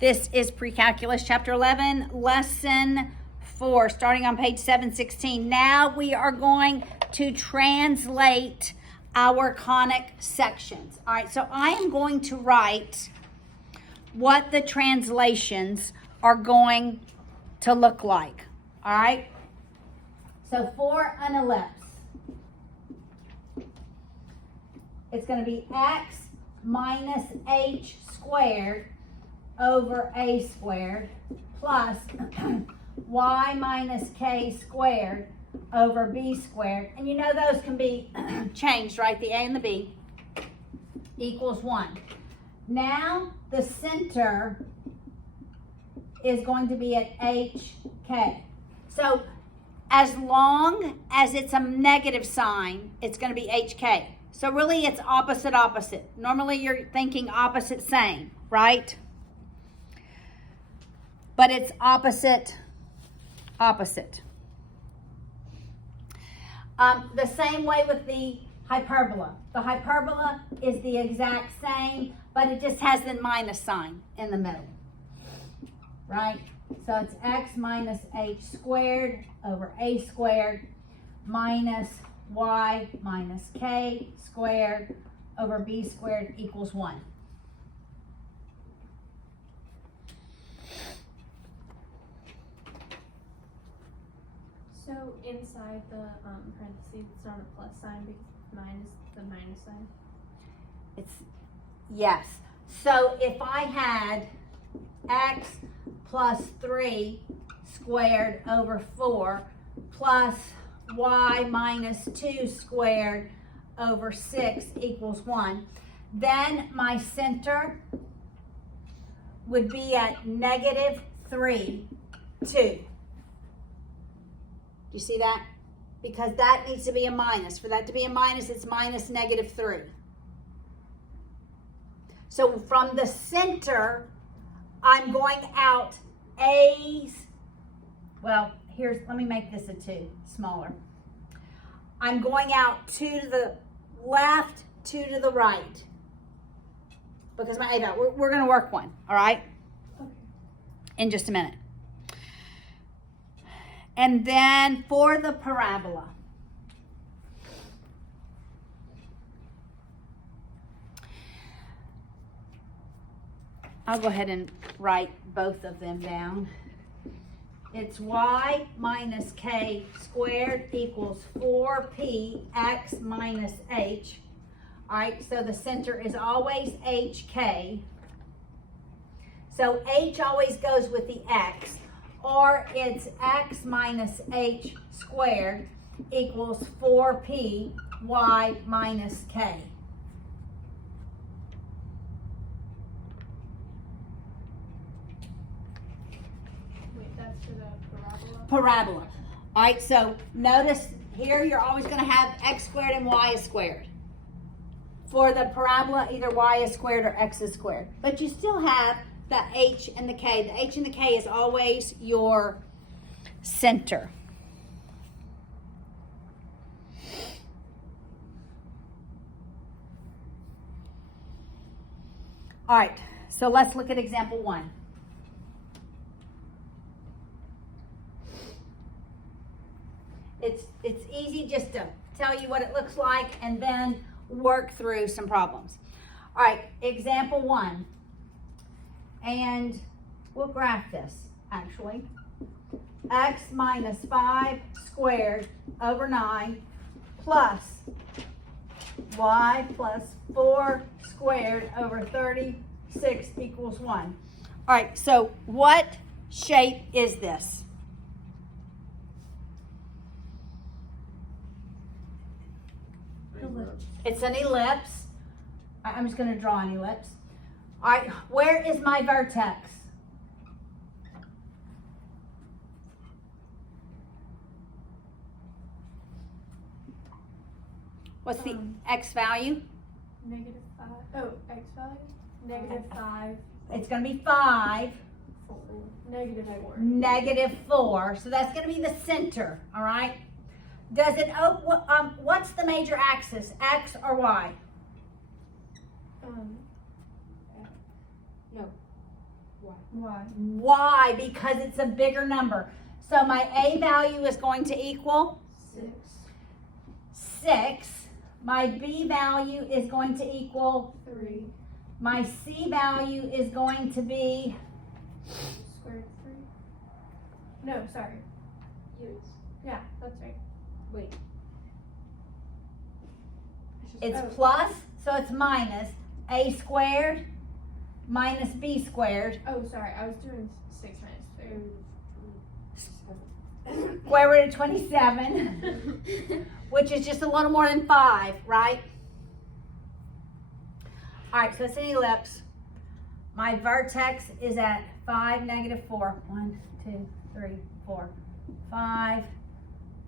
This is Precalculus Chapter 11, Lesson 4, starting on page 716. Now we are going to translate our conic sections. All right, so I am going to write what the translations are going to look like. All right, so for an ellipse, it's going to be x minus h squared over a squared plus y minus k squared over b squared. And you know those can be changed, right? The a and the b equals 1. Now the center is going to be at hk. So as long as it's a negative sign, it's going to be hk. So really it's opposite. Normally you're thinking opposite same, right? But it's opposite. The same way with the hyperbola. The hyperbola is the exact same, but it just has the minus sign in the middle, right? So it's x minus h squared over a squared minus y minus k squared over b squared equals 1. So inside the parentheses, it's not a plus sign because minus the minus sign? Yes. So if I had x plus 3 squared over 4 plus y minus 2 squared over 6 equals 1, then my center would be at negative 3, 2. Do you see that? Because that needs to be a minus. For that to be a minus, it's minus negative 3. So from the center, I'm going out A's. Well, let me make this a 2, smaller. I'm going out 2 to the left, 2 to the right. Because my A, we're going to work one, all right? Okay. In just a minute. And then for the parabola, I'll go ahead and write both of them down. It's y minus k squared equals 4p x minus h. All right, so the center is always hk. So h always goes with the x. Or it's x minus h squared equals 4p y minus k. Wait, that's for the parabola? Parabola. All right, so notice here you're always going to have x squared and y is squared. For the parabola, either y is squared or x is squared. But you still have the h and the k. The h and the k is always your center. All right, so let's look at example 1. It's easy just to tell you what it looks like and then work through some problems. All right, example 1. And we'll graph this, actually. X minus 5 squared over 9 plus y plus 4 squared over 36 equals 1. All right, so what shape is this? It's an ellipse. I'm just going to draw an ellipse. All right, where is my vertex? What's the x value? Negative 5. Oh, x value? Negative 5. It's going to be 5. 4. Negative 4. Negative 4. So that's going to be the center, all right? Does it, what's the major axis, x or y? No. Why? Why? Because it's a bigger number. So my A value is going to equal 6. My B value is going to equal 3. my C value is going to be Square root of 3. No, sorry. Units. Yeah, that's right. Wait. it's Oh. plus, so it's minus A squared minus B squared Oh, sorry. I was doing 6 minus 3. square root of 27, which is just a little more than 5, right? All right, so it's an ellipse. My vertex is at 5, -4. 1, 2, 3, 4, 5.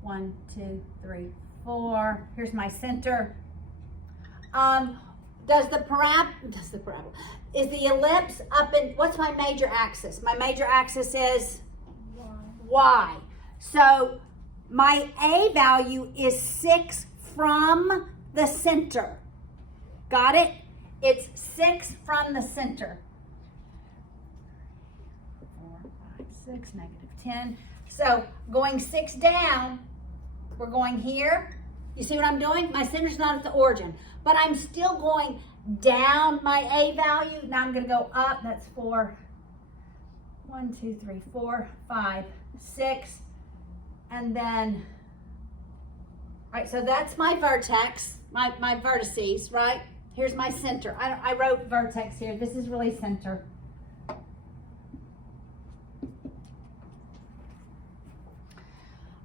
1, 2, 3, 4. Here's my center. Is the ellipse up in, what's my major axis? My major axis is Y. So my A value is 6 from the center. Got it? It's 6 from the center. 4, 5, 6, -10. So going 6 down, we're going here. You see what I'm doing? My center's not at the origin, but I'm still going down my A value. Now I'm going to go up. That's 4. 1, 2, 3, 4, 5, 6. And then, all right, so that's my vertex, my vertices, right? Here's my center. I wrote vertex here. This is really center.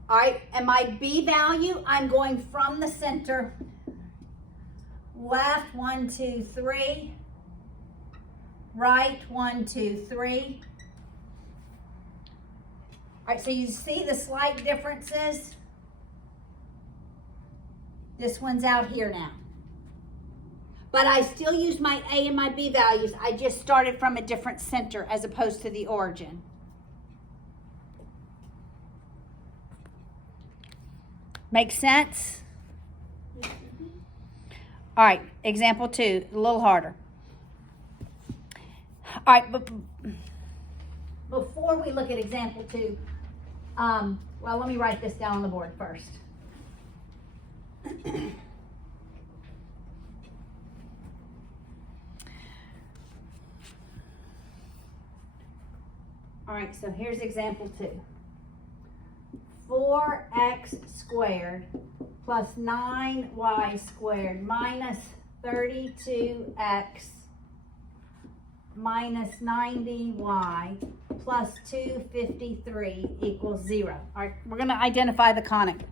All right, and my B value, I'm going from the center, left 1, 2, 3, right 1, 2, 3. All right, so you see the slight differences? This one's out here now. But I still use my A and my B values. I just started from a different center as opposed to the origin. Make sense? All right, example 2, a little harder. All right, but before we look at example 2, well, let me write this down on the board first. All right, so here's example 2. 4x squared plus 9y squared minus 32x minus 90y plus 253 equals 0. All right, we're going to identify the conic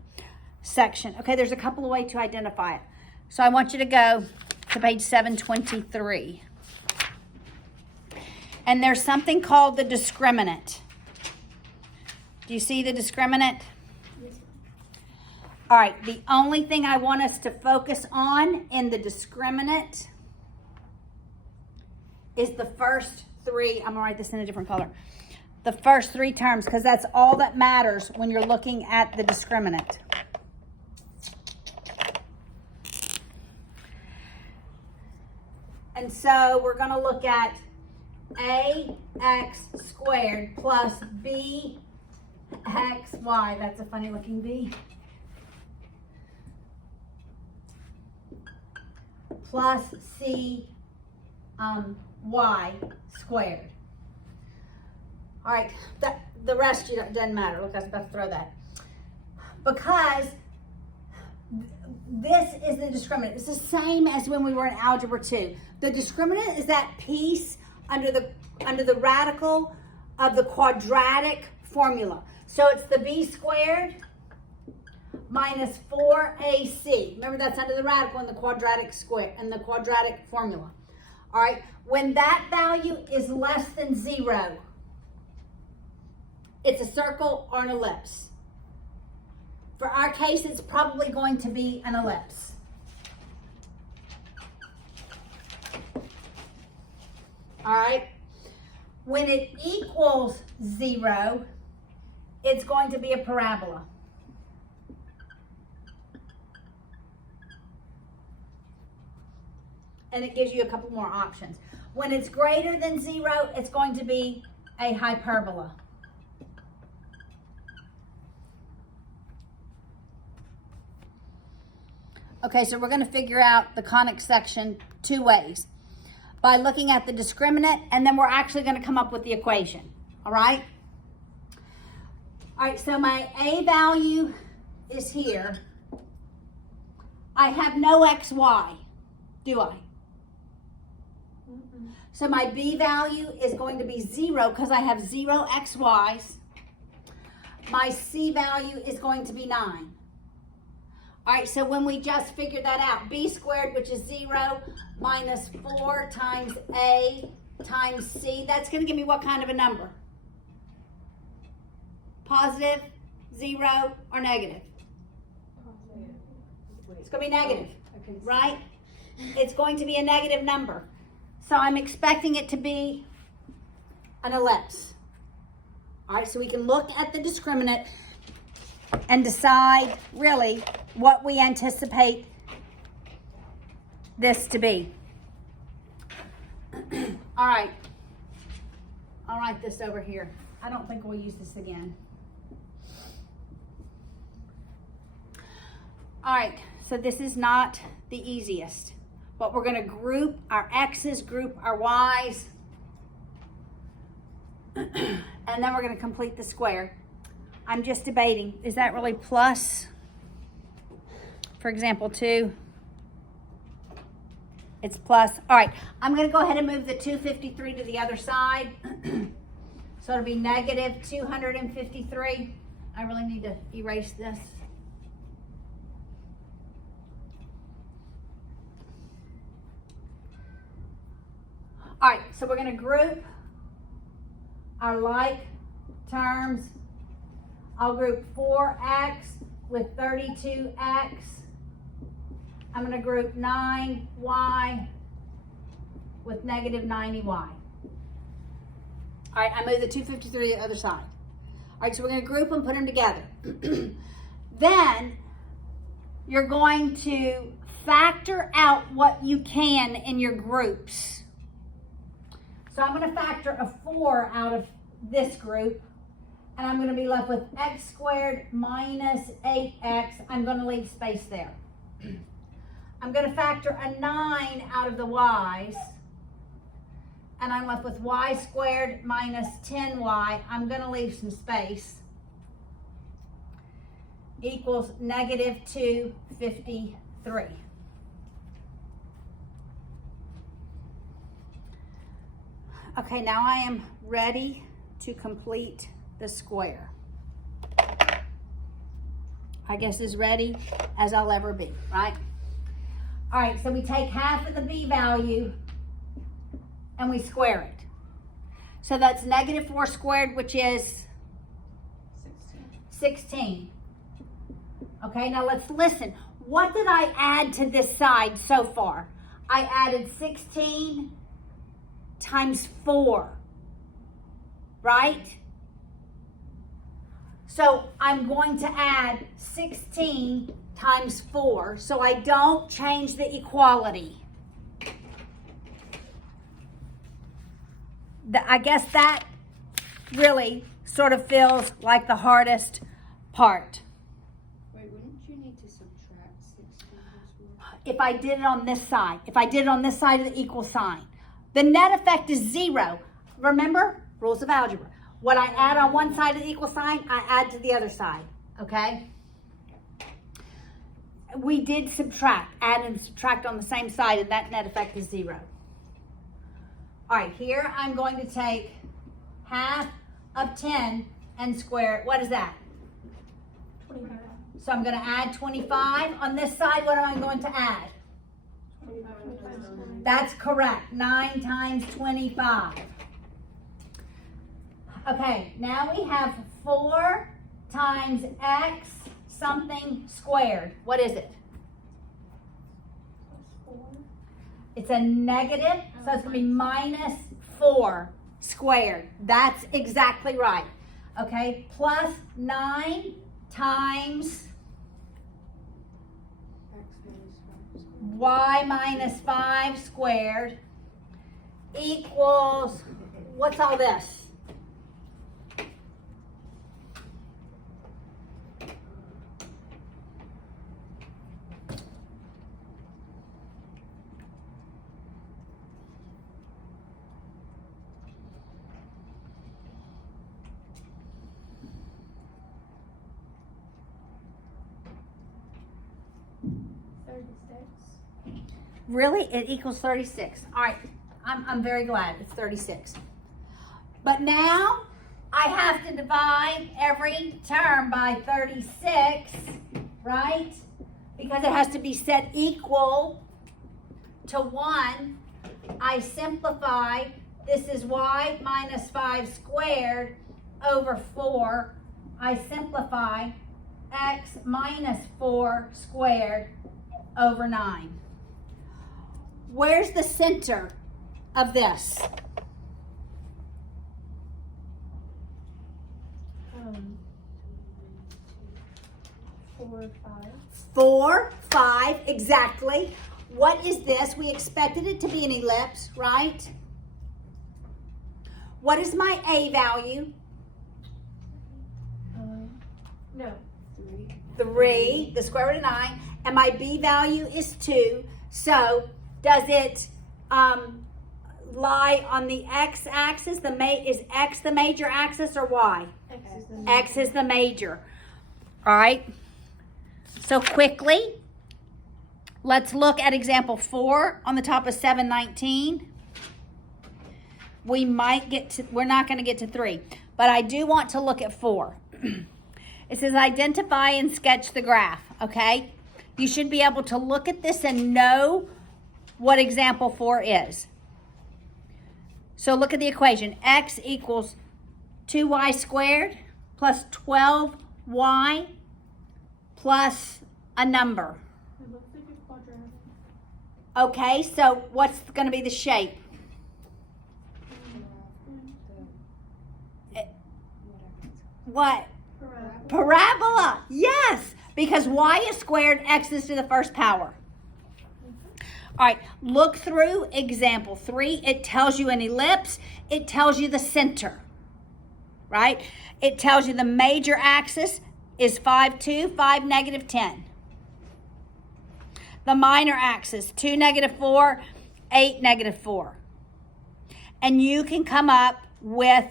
section. Okay, there's a couple of ways to identify it. So I want you to go to page 723. And there's something called the discriminant. Do you see the discriminant? All right, the only thing I want us to focus on in the discriminant is the first 3. I'm going to write this in a different color. The first 3 terms, because that's all that matters when you're looking at the discriminant. And so we're going to look at ax squared plus bxy. That's a funny looking b. Plus c y squared. All right, the rest doesn't matter. Look, I was about to throw that. Because this is the discriminant. It's the same as when we were in algebra 2. The discriminant is that piece under the radical of the quadratic formula. So it's the b squared minus 4ac. Remember, that's under the radical in the quadratic square and the quadratic formula. All right, when that value is less than 0, it's a circle or an ellipse. For our case, it's probably going to be an ellipse. All right, when it equals 0, it's going to be a parabola. And it gives you a couple more options. When it's greater than 0, it's going to be a hyperbola. Okay, so we're going to figure out the conic section 2 ways. By looking at the discriminant, and then we're actually going to come up with the equation. All right? All right, so my A value is here. I have no XY, do I? So my B value is going to be 0 because I have 0 XYs. My C value is going to be 9. All right, so when we just figure that out, B squared, which is 0, minus 4 times A times C, that's going to give me what kind of a number? Positive, 0, or negative? It's going to be negative, right? It's going to be a negative number. So I'm expecting it to be an ellipse. All right, so we can look at the discriminant and decide really what we anticipate this to be. All right, I'll write this over here. I don't think we'll use this again. All right, so this is not the easiest, but we're going to group our X's, group our Y's, and then we're going to complete the square. I'm just debating, is that really plus, for example, 2? It's plus. All right, I'm going to go ahead and move the 253 to the other side. So it'll be negative 253. I really need to erase this. All right, so we're going to group our like terms. I'll group 4x with 32x. I'm going to group 9y with negative 90y. All right, I move the 253 to the other side. All right, so we're going to group them, put them together. Then you're going to factor out what you can in your groups. So I'm going to factor a 4 out of this group, and I'm going to be left with x squared minus 8x. I'm going to leave space there. I'm going to factor a 9 out of the y's, and I'm left with y squared minus 10y. I'm going to leave some space. Equals negative 253. Okay, now I am ready to complete the square. I guess as ready as I'll ever be, right? All right, so we take half of the B value and we square it. So that's negative 4 squared, which is 16. Okay, now let's listen. What did I add to this side so far? I added 16 times 4, right? So I'm going to add 16 times 4, so I don't change the equality. I guess that really sort of feels like the hardest part. Wait, wouldn't you need to subtract 16 as well? If I did it on this side, if I did it on this side of the equal sign, the net effect is 0. Remember, rules of algebra. What I add on one side of the equal sign, I add to the other side, okay? We did subtract, add and subtract on the same side, and that net effect is 0. All right, here I'm going to take half of 10 and square it. What is that? 25. So I'm going to add 25. On this side, what am I going to add? 25 times 20. That's correct. 9 times 25. Okay, now we have 4 times x something squared. What is it? Plus 4. It's a negative, so it's going to be minus 4 squared. That's exactly right. Okay, plus 9 times X minus 5 squared. y minus 5 squared equals, what's all this? Really? It equals 36. All right. I'm very glad it's 36. But now I have to divide every term by 36, right? Because it has to be set equal to 1. I simplify. This is y minus 5 squared over 4. I simplify x minus 4 squared over 9. Where's the center of this? 4, 5. 4, 5, exactly. What is this? We expected it to be an ellipse, right? What is my a value? No. 3, the square root of 9. And my b value is 2. So does it lie on the x-axis? Is x the major axis or y? X is the major. All right. So quickly, let's look at example 4 on the top of 719. We might get to, we're not going to get to 3, but I do want to look at 4. It says identify and sketch the graph, okay? You should be able to look at this and know what example 4 is. So look at the equation. X equals 2y squared plus 12y plus a number. It looks like a quadratic. Okay, so what's going to be the shape? What? Parabola. Yes, because y is squared, x is to the first power. All right, look through example 3. It tells you an ellipse. It tells you the center, right? It tells you the major axis is 5, 2, 5, negative 10. The minor axis, 2, negative 4, 8, negative 4. And you can come up with,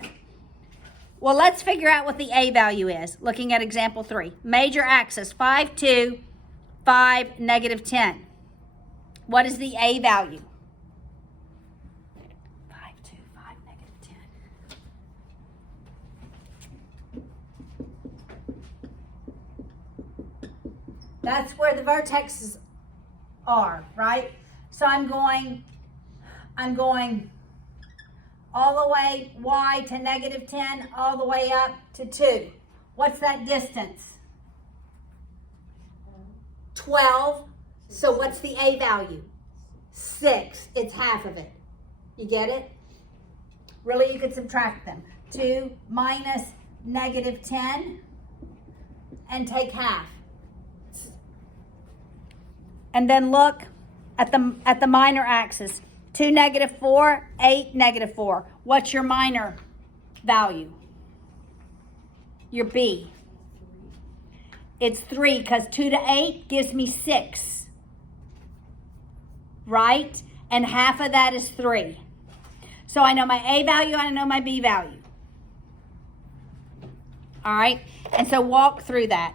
well, let's figure out what the a value is, looking at example 3. Major axis, 5, 2, 5, negative 10. What is the a value? 5, 2, 5, negative 10. That's where the vertexes are, right? So I'm going all the way y to negative 10, all the way up to 2. What's that distance? 12. So what's the a value? 6. It's half of it. You get it? Really, you could subtract them. 2 minus negative 10 and take half. And then look at the minor axis. 2, negative 4, 8, negative 4. What's your minor value? Your b. It's 3 because 2 to 8 gives me 6. Right? And half of that is 3. So I know my a value and I know my b value. All right? And so walk through that.